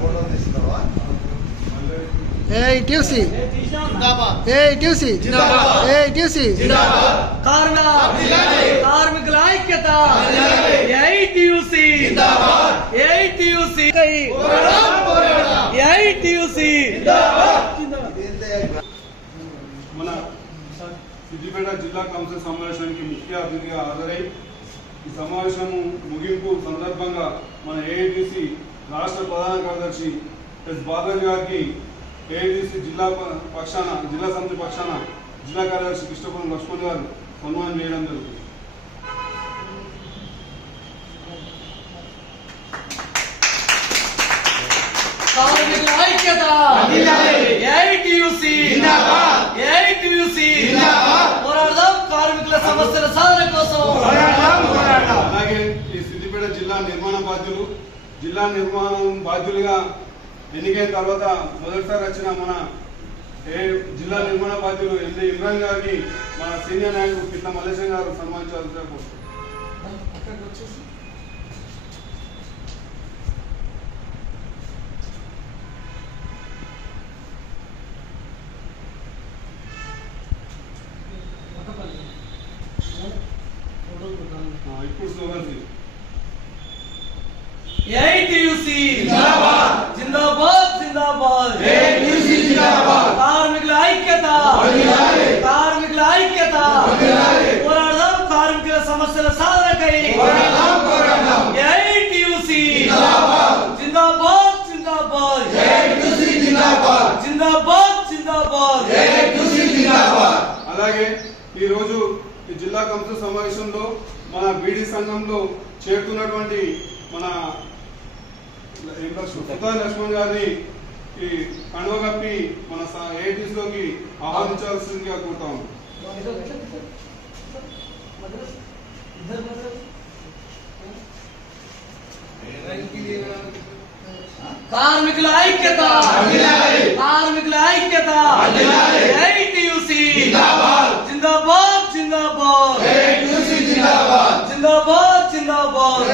Photo తీస్తున్నావా ఏ ట్యూసి ఏ ట్యూసి ఏ ట్యూసి కార్మికుల ఐక్యత AITUC AITUC AITUC ఇదేంటయ్యా ఇట్లా? మన సిద్దిపేట జిల్లా కౌన్సిల్ సమావేశానికి ముఖ్య అతిథిగా హాజరై ఈ సమావేశం ముగింపు సందర్భంగా మన ఏఐటిసి రాష్ట్ర ప్రధాన కార్యదర్శి ఎస్ బాదర్ గారికి ఏఐటిసి జిల్లా పక్షాన జిల్లా సమితి పక్షాన జిల్లా కార్యదర్శి కృష్ణపురం లక్ష్మణ్ గారు సన్మానం చేయడం జరుగుతుంది. ఐక్యత! ఏఐటియుసి! ఏఐటియుసి! పోరాడదాం! కార్మికుల సమస్యల సాధన కోసం. అలాగే ఈ సిద్దిపేట జిల్లా నిర్మాణ బాధ్యులు జిల్లా నిర్మాణం బాధ్యులుగా ఎన్నికైన తర్వాత మొదటిసారి వచ్చిన మన ఏ జిల్లా నిర్మాణ బాధ్యులు ఎండి ఇమ్రాన్ గారికి మన సీనియర్ నాయకుడు కింద మల్లేశం గారు సన్మానించాల్సిన. ఆ, ఇప్పుడు స్లోగన్స్ ఇవి. ఏఐటియుసి జిందాబాద్ జిందాబాద్ కార్మికుల ఐక్యత కార్మికుల ఐక్యత పోరాడదాం కార్మికుల సమస్యల సాధనకై ఏఐటియుసి జిందాబాద్ జిందాబాద్. జిందాబాద్ జిందాబాద్. అలాగే ఈ రోజు ఈ జిల్లా కౌన్సిల్ సమావేశంలో మన బీడీ సంఘంలో చేరుతున్నటువంటి మన లక్ష్మణ్ గారిని ఈ కండువ కప్పి మన ఏఐటీస్లోకి ఆహ్వానించాల్సిందిగా కోరుతా ఉన్నాం. కార్మికుల ఐక్యత. కార్మికుల ఐక్యత. ఏఐటియుసి జిందాబాద్ జిందాబాద్. జిందాబాద్ జిందాబాద్.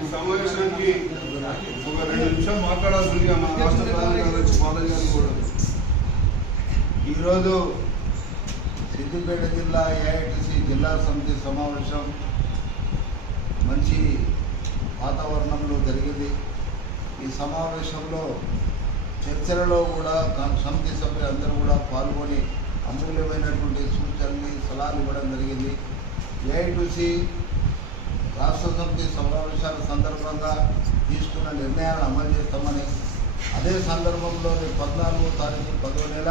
ఈ సమావేశానికి ఒక రెండు నిమిషాలు మాట్లాడాల్సిందిగా మన రాష్ట్ర ప్రధాన కార్యదర్శి బాలయ్య గారు కూడా ఈరోజు సిద్దిపేట జిల్లా ఏఐటిసి జిల్లా సమితి సమావేశం మంచి వాతావరణంలో జరిగింది. ఈ సమావేశంలో చర్చలలో కూడా సమితి సభ్యులందరూ కూడా పాల్గొని అమూల్యమైనటువంటి సూచనలు సలహాలు ఇవ్వడం జరిగింది. ఏఐటిసి రాష్ట్ర సమితి సమావేశాల సందర్భంగా తీసుకున్న నిర్ణయాలను అమలు చేస్తామని అదే సందర్భంలో పద్నాలుగో తారీఖు పదో నెల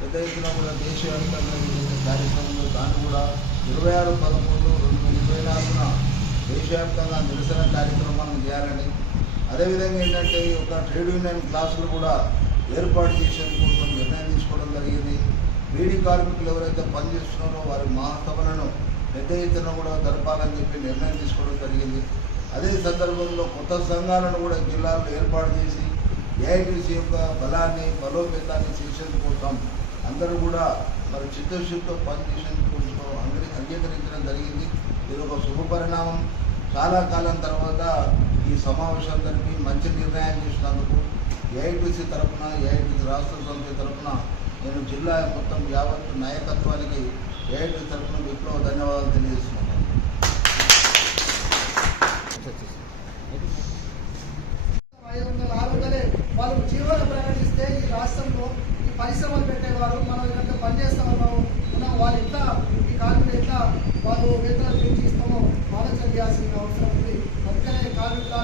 పెద్ద ఎత్తున కూడా దేశవ్యాప్తంగా జరిగే కార్యక్రమంలో దాన్ని కూడా ఇరవై ఆరు పదమూడు రెండు వేల ఇరవై నాలుగున దేశవ్యాప్తంగా నిరసన కార్యక్రమాలను చేయాలని. అదేవిధంగా ఏంటంటే ఒక ట్రేడ్ యూనియన్ క్లాసులు కూడా ఏర్పాటు చేసేందుకు నిర్ణయం తీసుకోవడం జరిగింది. బీడీ కార్మికులు ఎవరైతే పనిచేస్తున్నారో వారి మహాసభలను పెద్ద ఎత్తున కూడా జరపాలని చెప్పి నిర్ణయం తీసుకోవడం జరిగింది. అదే సందర్భంలో కొత్త సంఘాలను కూడా జిల్లాలో ఏర్పాటు చేసి ఏఐటీసీ యొక్క బలాన్ని బలోపేతాన్ని చేసేందుకోసం అందరూ కూడా మరి చిత్తశుద్ధితో పనిచేసేందుకు అంగీ అంగీకరించడం జరిగింది. ఇది ఒక శుభ పరిణామం. చాలా కాలం తర్వాత ఈ సమావేశం జరిపి మంచి నిర్ణయం చేసినందుకు ఏఐటీసీ తరఫున ఏఐటీసీ రాష్ట్ర సమితి తరఫున నేను జిల్లా మొత్తం యావత్ నాయకత్వానికి ఏఐటీ తరఫున విప్లవ ధన్యవాదాలు తెలియజేస్తున్నాను. ఐదు వాళ్ళు ప్రకటిస్తే ఈ రాష్ట్రంలో ఈ పరిశ్రమలు వారు మనం ఇదంతా పనిచేస్తా ఉన్నాము. వాళ్ళు ఎట్లా ఈ కార్మికులు ఎట్లా వాళ్ళు వేతనాలు పెంచి ఇస్తామో ఆలోచన చేయాల్సిన అవసరం ఉంది. అందుకనే కార్మికుల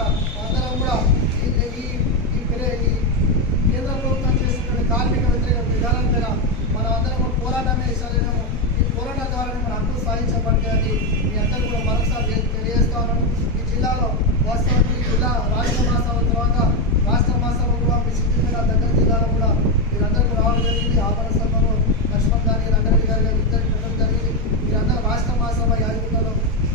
అందరం కూడా ఈ ఈ ఈ కేంద్ర ప్రభుత్వం చేస్తున్న కార్మిక వ్యతిరేక విధానం మీద మనం అందరం పోరాటమే సరైనము ఈ పోరాటం ద్వారా మన హక్కులు సాధించబడ్డాయని మీ అందరూ కూడా మరొకసారి తెలియజేస్తా ఉన్నాను ఈ జిల్లాలో వాస్తవానికి జిల్లా రాష్ట్ర మాసాల తర్వాత రాష్ట్ర మాసాలు కూడా మీ సిద్ధిపేట దగ్గర జిల్లాలో కూడా మీరందరూ రావడం జరిగింది ఆపణ సభలో లక్ష్మణ్ గారి రంగారెడ్డి గారి గారి ఇద్దరు పెట్టడం జరిగింది మీరందరూ రాష్ట్ర మహాసభ యాజకులలో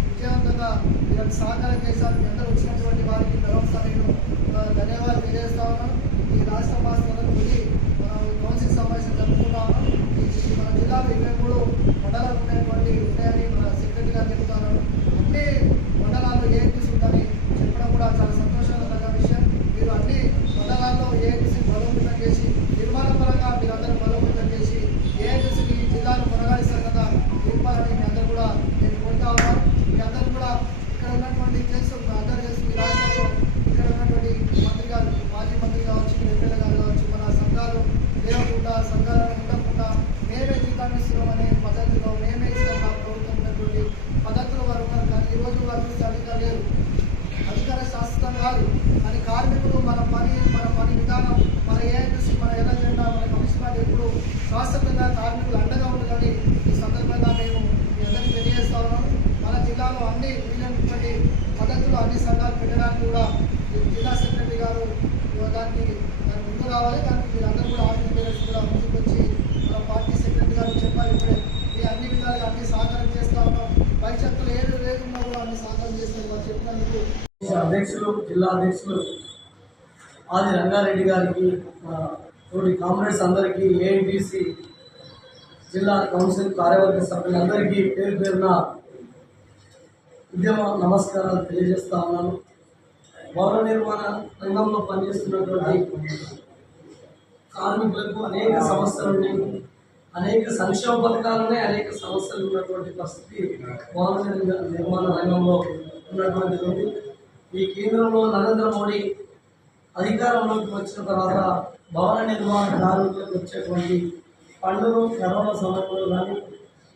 విజయవంతంగా మీరు సహకారం చేశారు మీ అందరూ వచ్చినటువంటి వారికి మరొకసారి నేను ఆ, ధన్యవాదాలు తెలియజేస్తా ఉన్నాను ఈ రాష్ట్ర మహాసభలకు వెళ్ళి మనం కౌన్సిల్ సమావేశం జరుపుకుంటా ఉన్నాం ఈ మన జిల్లాలో ఇరవై మూడు మండలాలు ఉన్నటువంటి అధ్యక్షులు జిల్లా అధ్యక్షులు ఆది రంగారెడ్డి గారికి తోటి కామ్రేడ్స్ అందరికీ ఏఐబిసి జిల్లా కౌన్సిల్ కార్యవర్గ సభ్యులందరికీ పేరు పేరున ఉద్యమ నమస్కారాలు తెలియజేస్తా ఉన్నాను. భవన నిర్మాణ రంగంలో పనిచేస్తున్నటువంటి కార్మికులకు అనేక సమస్యలు ఉన్నాయి. అనేక సంక్షేమ పథకాలనే అనేక సమస్యలు ఉన్నటువంటి పరిస్థితి భవన నిర్మాణ రంగంలో ఉన్నటువంటిది ఉంది. ఈ కేంద్రంలో నరేంద్ర మోడీ అధికారంలోకి వచ్చిన తర్వాత భవన నిర్మాణ కార్మికులకు వచ్చేటువంటి పండుగ కరోనా సమయంలో కానీ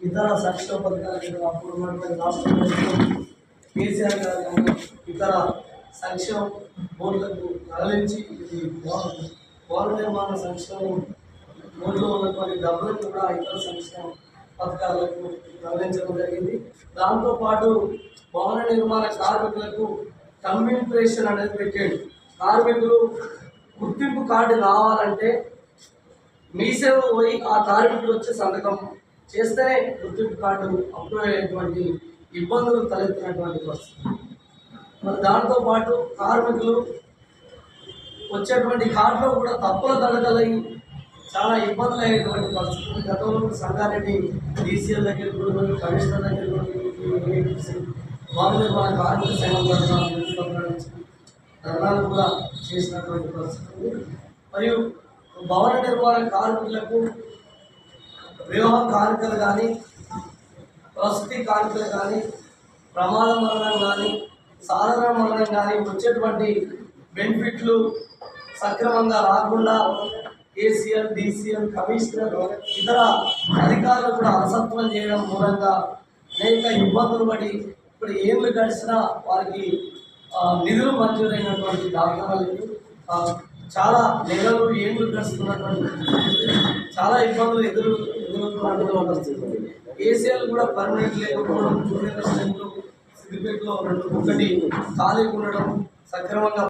ఇతర సంక్షేమ పథకాలు అప్పుడు ఉన్నటువంటి రాష్ట్ర ప్రభుత్వం కేసీఆర్ గారు కానీ ఇతర సంక్షేమ బోర్డులకు తరలించి ఇది భవన నిర్మాణ సంక్షేమం బోర్డులో ఉన్నటువంటి డబ్బులు కూడా ఇతర సంక్షేమ పథకాలకు తరలించడం జరిగింది. దాంతోపాటు భవన నిర్మాణ కార్మికులకు కమ్యూనికేషన్ అనేది పెట్టాడు. కార్మికులు గుర్తింపు కార్డు కావాలంటే మీసేవ పోయి ఆ కార్మికులు వచ్చే సంతకం చేస్తేనే గుర్తింపు కార్డు అప్రూవ్ అయ్యేటువంటి ఇబ్బందులు తలెత్తినటువంటి పరిస్థితి. మరి దాంతో పాటు కార్మికులు వచ్చేటువంటి కార్డులో కూడా తప్పుల తడకలై చాలా ఇబ్బందులు అయ్యేటువంటి పరిస్థితులు గతంలో సంగారెడ్డి డీసీఎల్ దగ్గర కూడా కమిషనర్ దగ్గర కూడా వారి నిర్మాణ కార్మిక సంఘం ధర్నాలు కూడా చేసినటువంటి పరిస్థితి. మరియు భవన నిర్మాణ కార్మికులకు వివాహ కార్మికులు కానీ ప్రసూతి కార్మికులు కానీ ప్రమాద మరణం కానీ సాధారణ మరణం కానీ వచ్చేటువంటి బెనిఫిట్లు సక్రమంగా రాకుండా కేసీఆర్ డీసీఎల్ కమిషనర్ ఇతర అధికారులు కూడా అలసత్వం చేయడం మూలంగా అనేక ఇబ్బందులు పడి ఇప్పుడు ఏళ్ళు గడిచినా వారికి నిధులు మంజూరైనటువంటి దాఖలాలు చాలా నెలలు ఏళ్ళు గడుస్తున్నటువంటి చాలా ఇబ్బందులు ఎదురు ఎదుర్కొన్నటువంటి పరిస్థితి ఏసీఎల్ కూడా పర్మనెంట్ లేకపోవడం జూనియర్ అసిస్టెంట్లు సిద్దిపేటలో రెండు ఒకటి ఖాళీగా ఉండడం సక్రమంగా